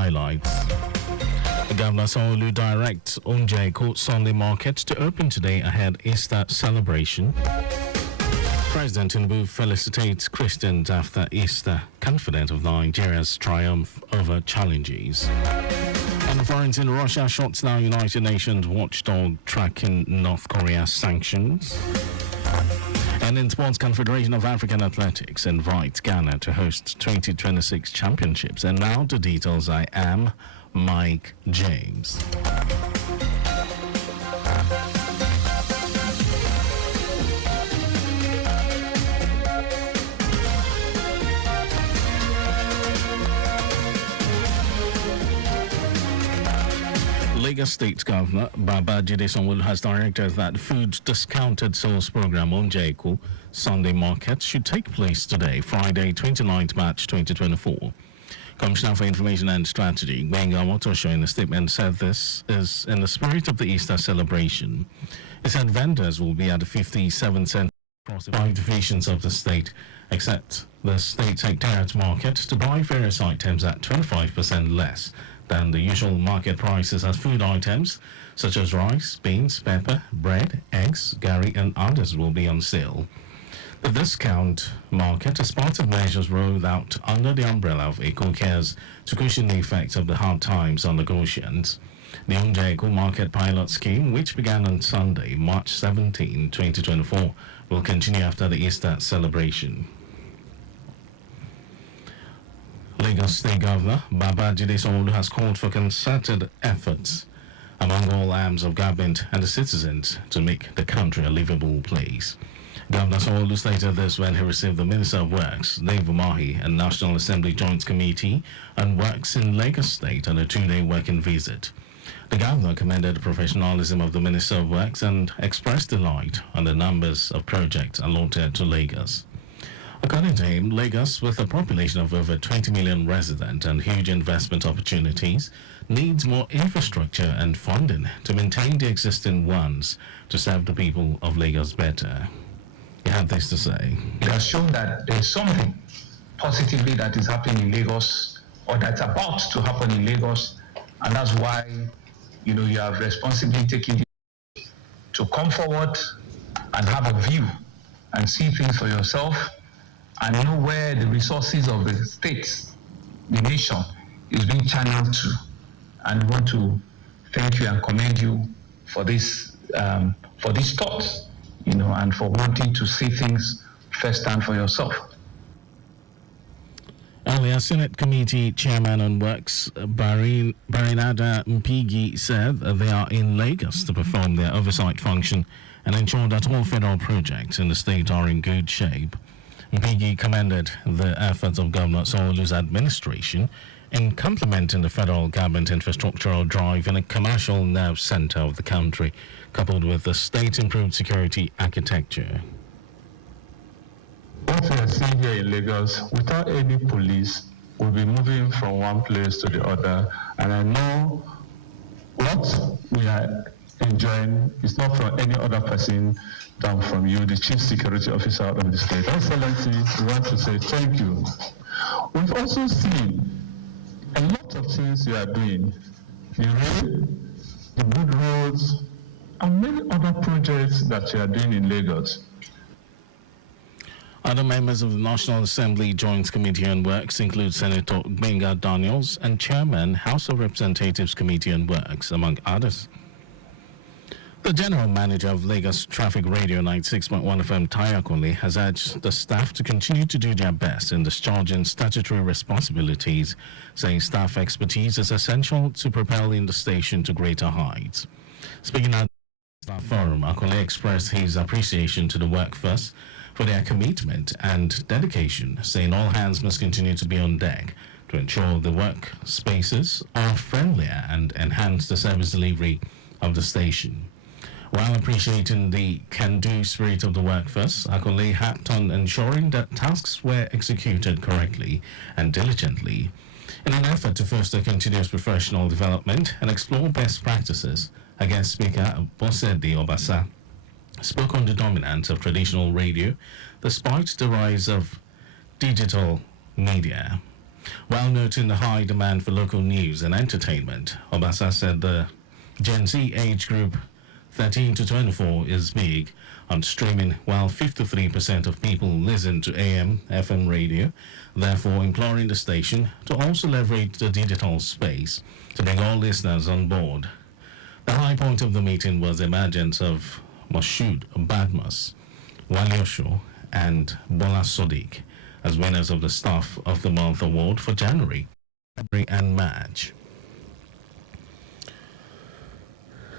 highlights. Governor Sanwo-Olu directs Onjeko Sunday Market to open today ahead Easter celebration. President Tinubu felicitates Christians after Easter, confident of Nigeria's triumph over challenges. And foreign in Russia shuts down United Nations watchdog tracking North Korea's sanctions. And in Sports, Confederation of African Athletics invites Ghana to host 2026 championships. And now the details. I am Mike James. Lagos State Governor Babajide Sanwo-Olu has directed that food discounted sales program Onjeko Sunday Market should take place today, Friday, 29th March 2024. Commissioner for Information and Strategy, Gbenga Omotosho, in a statement said this is in the spirit of the Easter celebration. He said vendors will be at the 57 centers across the 5 divisions of the state, except the state secretariat market, to buy various items at 25% less than the usual market prices, as food items such as rice, beans, pepper, bread, eggs, gari, and others will be on sale. The discount market is part of measures rolled out under the umbrella of EcoCares to cushion the effects of the hard times on Lagosians. The Onjeko Market Pilot Scheme, which began on Sunday, March 17, 2024, will continue after the Easter celebration. Lagos State Governor Babajide Sanwo-Olu has called for concerted efforts among all arms of government and the citizens to make the country a livable place. Governor Sanwo-Olu stated this when he received the Minister of Works, Dave Umahi, and National Assembly Joint Committee on Works in Lagos State on a 2-day working visit. The governor commended the professionalism of the Minister of Works and expressed delight on the numbers of projects allotted to Lagos. According to him, Lagos, with a population of over 20 million residents and huge investment opportunities, needs more infrastructure and funding to maintain the existing ones to serve the people of Lagos better. He had this to say. It has shown that there is something positively that is happening in Lagos, or that's about to happen in Lagos, and that's why you have responsibly taken it to come forward and have a view and see things for yourself and know where the resources of the states, the nation, is being channeled to. And we want to thank you and commend you for this thought, and for wanting to see things firsthand for yourself. Earlier, Senate Committee Chairman on Works, Barinada Mpigi, said that they are in Lagos to perform their oversight function and ensure that all federal projects in the state are in good shape. Mpigi commended the efforts of Governor Sanwo-Olu's administration in complementing the federal government infrastructural drive in a commercial nerve center of the country, coupled with the state improved security architecture. What we are seeing here in Lagos, without any police, we'll be moving from one place to the other. And I know what we are enjoying is not from any other person than from you, the Chief Security Officer of the state. Excellency, we want to say thank you. We've also seen a lot of things you are doing. The rail, the good roads, and many other projects that you are doing in Lagos. Other members of the National Assembly Joint Committee on Works include Senator Gbenga Daniels and Chairman, House of Representatives Committee on Works, among others. The General Manager of Lagos Traffic Radio 96.1 FM, Tayo Akunle, has urged the staff to continue to do their best in discharging statutory responsibilities, saying staff expertise is essential to propelling the station to greater heights. Speaking at the staff forum, Akunle expressed his appreciation to the workforce for their commitment and dedication, saying all hands must continue to be on deck to ensure the work spaces are friendlier and enhance the service delivery of the station. While appreciating the can-do spirit of the workforce, Akunle harped on ensuring that tasks were executed correctly and diligently in an effort to foster continuous professional development and explore best practices. Guest Speaker Bosedi Obasa spoke on the dominance of traditional radio despite the rise of digital media. While noting the high demand for local news and entertainment, Obasa said the Gen Z age group 13 to 24 is big on streaming, while 53% of people listen to AM, FM radio, therefore imploring the station to also leverage the digital space to bring all listeners on board. The high point of the meeting was the emergence of Moshood Badmus, Wale Osho, and Bola Sodiq as winners of the Staff of the Month Award for January, February, and March.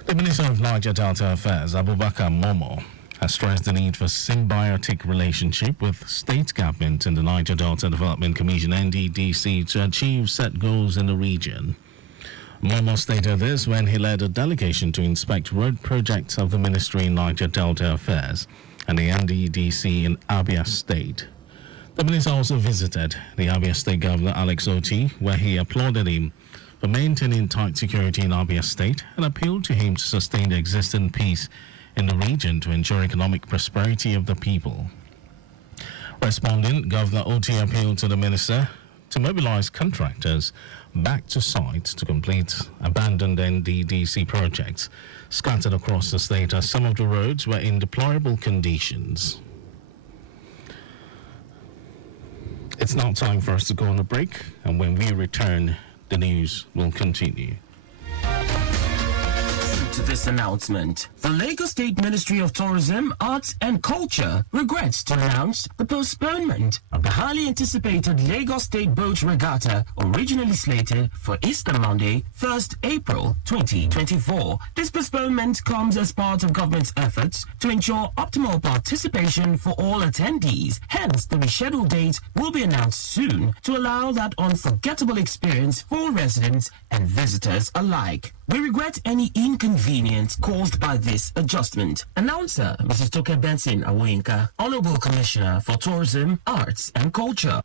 The Minister of Niger Delta Affairs, Abubakar Momo, has stressed the need for symbiotic relationship with state government and the Niger Delta Development Commission (NDDC) to achieve set goals in the region. Momo stated this when he led a delegation to inspect road projects of the Ministry in Niger Delta Affairs and the NDDC in Abia State. The minister also visited the Abia State Governor Alex Oti, where he applauded him for maintaining tight security in Abia State and appealed to him to sustain the existing peace in the region to ensure economic prosperity of the people. Responding, Governor Oti appealed to the minister to mobilize contractors back to site to complete abandoned NDDC projects scattered across the state as some of the roads were in deplorable conditions. It's now time for us to go on a break, and when we return, the news will continue. To this announcement, the Lagos State Ministry of Tourism, Arts and Culture regrets to announce the postponement of the highly anticipated Lagos State Boat Regatta, originally slated for Easter Monday, 1st April 2024. This postponement comes as part of government's efforts to ensure optimal participation for all attendees. Hence, the rescheduled date will be announced soon to allow that unforgettable experience for residents and visitors alike. We regret any inconvenience caused by this adjustment. Announcer, Mrs. Toke Benson Awoyinka, Honorable Commissioner for Tourism, Arts and Culture.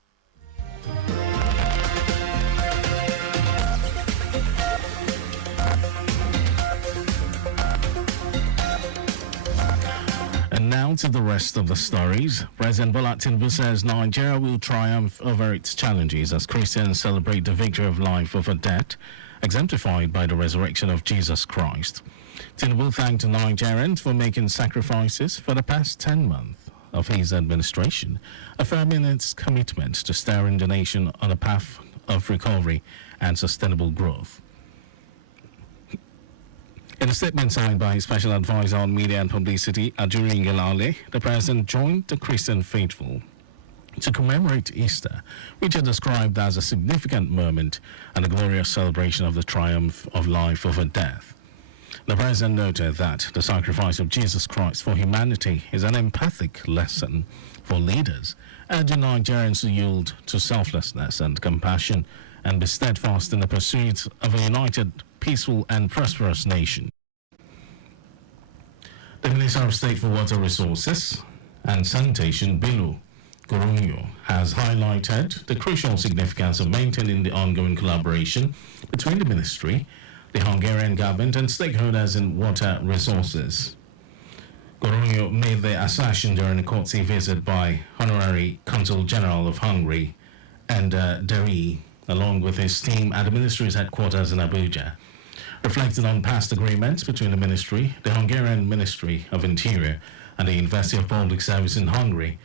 And now to the rest of the stories. President Bola Tinubu says Nigeria will triumph over its challenges as Christians celebrate the victory of life over death, exemplified by the resurrection of Jesus Christ. Tinubu thanked Nigerians for making sacrifices for the past 10 months of his administration, affirming its commitment to steering the nation on a path of recovery and sustainable growth. In a statement signed by his special advisor on media and publicity, Ajuri Ngelale, the president joined the Christian faithful to commemorate Easter, which are described as a significant moment and a glorious celebration of the triumph of life over death. The president noted that the sacrifice of Jesus Christ for humanity is an empathic lesson for leaders, urging Nigerians to yield to selflessness and compassion and be steadfast in the pursuit of a united, peaceful and prosperous nation. The Minister of State for Water Resources and Sanitation, Bello Goronyo, has highlighted the crucial significance of maintaining the ongoing collaboration between the ministry, the Hungarian government, and stakeholders in water resources. Goronyo made the assertion during a courtesy visit by Honorary Consul General of Hungary and Deri, along with his team at the ministry's headquarters in Abuja. Reflecting on past agreements between the ministry, the Hungarian Ministry of Interior, and the University of Public Service in Hungary,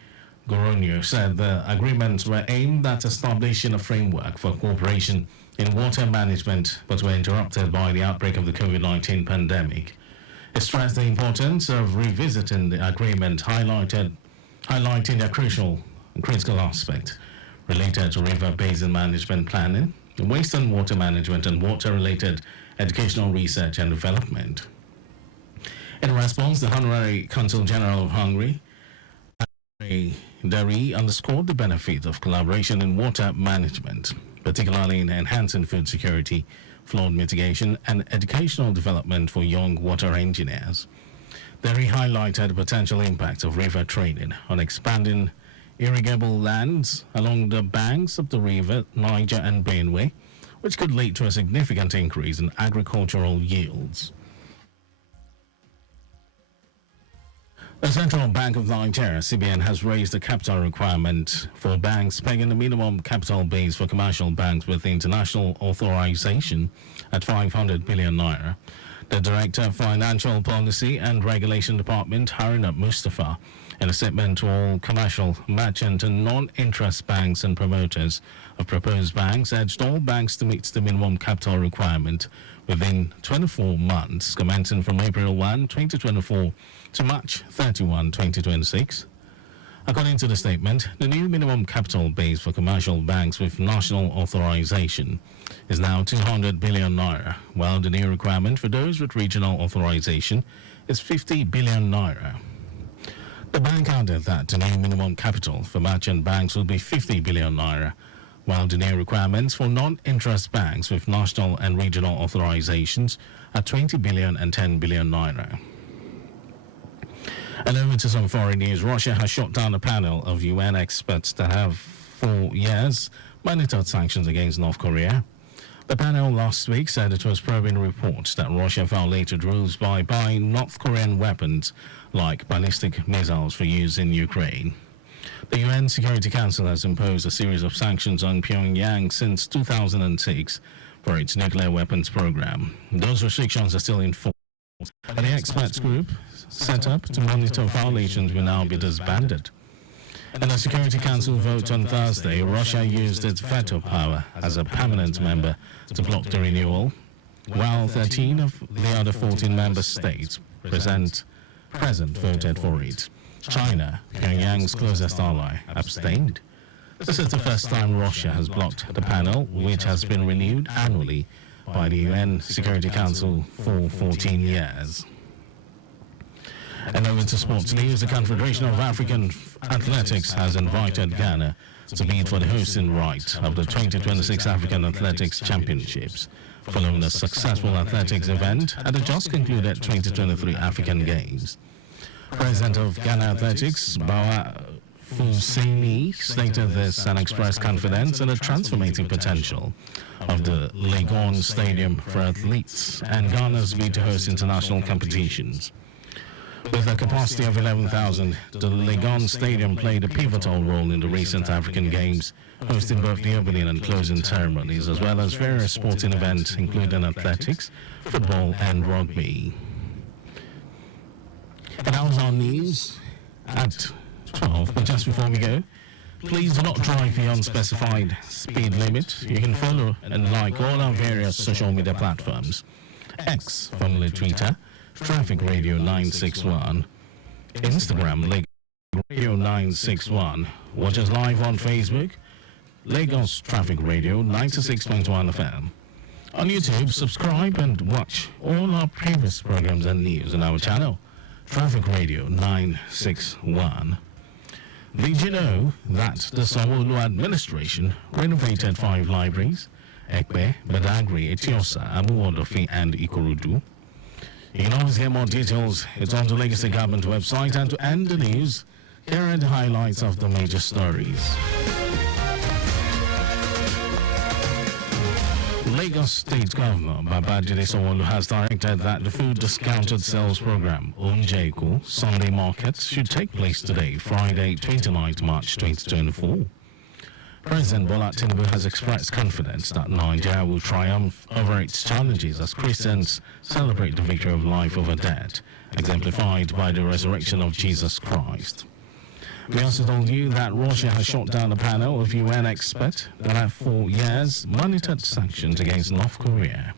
Goronyo said the agreements were aimed at establishing a framework for cooperation in water management, but were interrupted by the outbreak of the COVID-19 pandemic. He stressed the importance of revisiting the agreement, highlighting a critical aspect related to river basin management planning, waste and water management, and water-related educational research and development. In response, the Honorary Consul General of Hungary, Deri, underscored the benefit of collaboration in water management, particularly in enhancing food security, flood mitigation, and educational development for young water engineers. Deri highlighted the potential impact of river training on expanding irrigable lands along the banks of the river Niger and Benue, which could lead to a significant increase in agricultural yields. The Central Bank of Nigeria, CBN, has raised the capital requirement for banks, pegging the minimum capital base for commercial banks with international authorization at 500 billion naira. The Director of Financial Policy and Regulation Department, Haruna Mustafa, in a statement to all commercial, merchant and non-interest banks and promoters of proposed banks, urged all banks to meet the minimum capital requirement within 24 months, commencing from April 1, 2024 to March 31, 2026. According to the statement, the new minimum capital base for commercial banks with national authorization is now 200 billion naira, while the new requirement for those with regional authorization is 50 billion naira. The bank added that the new minimum capital for merchant banks will be 50 billion naira, while the new requirements for non-interest banks with national and regional authorizations are 20 billion and 10 billion naira. And over to some foreign news. Russia has shut down a panel of UN experts that have for years monitored sanctions against North Korea. The panel last week said it was probing reports that Russia violated rules by buying North Korean weapons like ballistic missiles for use in Ukraine. The UN Security Council has imposed a series of sanctions on Pyongyang since 2006 for its nuclear weapons program. Those restrictions are still in force, but the experts group set up to monitor violations will now be disbanded. In the Security Council vote on Thursday, Russia used its veto power as a permanent member to block the renewal, while 13 of the other 14 member states present voted for it. China, Pyongyang's closest ally, abstained. This is the first time Russia has blocked the panel, which has been renewed annually by the UN Security Council for 14 years. And over to sports news, the Confederation of African Athletics has invited Ghana to bid for the hosting right of the 2026 African Athletics Championships, following a successful athletics event at the just concluded 2023 African Games. President of Ghana Athletics, Bawa Fuseni, stated this and expressed confidence in the transformative potential of the Legon Stadium for athletes and Ghana's bid to host international competitions. With a capacity of 11,000, the Legon Stadium played a pivotal role in the recent African Games, hosting both the opening and closing ceremonies, as well as various sporting events, including athletics, football, and rugby. And that was our news at 12. But just before we go, please do not drive beyond specified speed limit. You can follow and like all our various social media platforms. X, formerly Twitter, Traffic Radio 961, Instagram, Lagos Radio 961. Watch us live on Facebook, Lagos Traffic Radio 96.1 FM. On YouTube, subscribe and watch all our previous programs and news on our channel, Traffic Radio 961. Did you know that the Sanwo-Olu administration renovated 5 libraries, Ekpe, Badagry, Etiosa, Amuwodofi, and Ikorodu? You can always get more details. It's on the Lagos State Government website. And to end the news, here are the highlights of the major stories. Lagos State Governor Babajide Sanwo-Olu has directed that the food discounted sales program, Onjeko, Sunday markets should take place today, Friday, 29th March 2024. President Bola Tinubu has expressed confidence that Nigeria will triumph over its challenges as Christians celebrate the victory of life over death, exemplified by the resurrection of Jesus Christ. We also told you that Russia has shut down a panel of UN experts that have for years monitored sanctions against North Korea.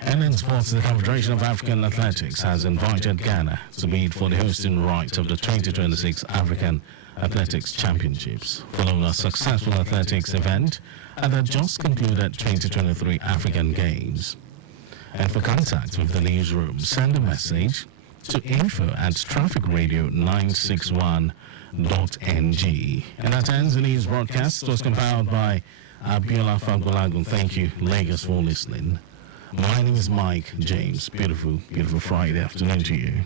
And in sports, the Confederation of African Athletics has invited Ghana to bid for the hosting right of the 2026 African Athletics Championships, following a successful athletics event at the just concluded 2023 African Games. And for contact with the newsroom, send a message to info@trafficradio961.ng. And that ends the news broadcast. It was compiled by Abiola Fagolagun. Thank you, Lagos, for listening. My name is Mike James. Beautiful, beautiful Friday afternoon to you.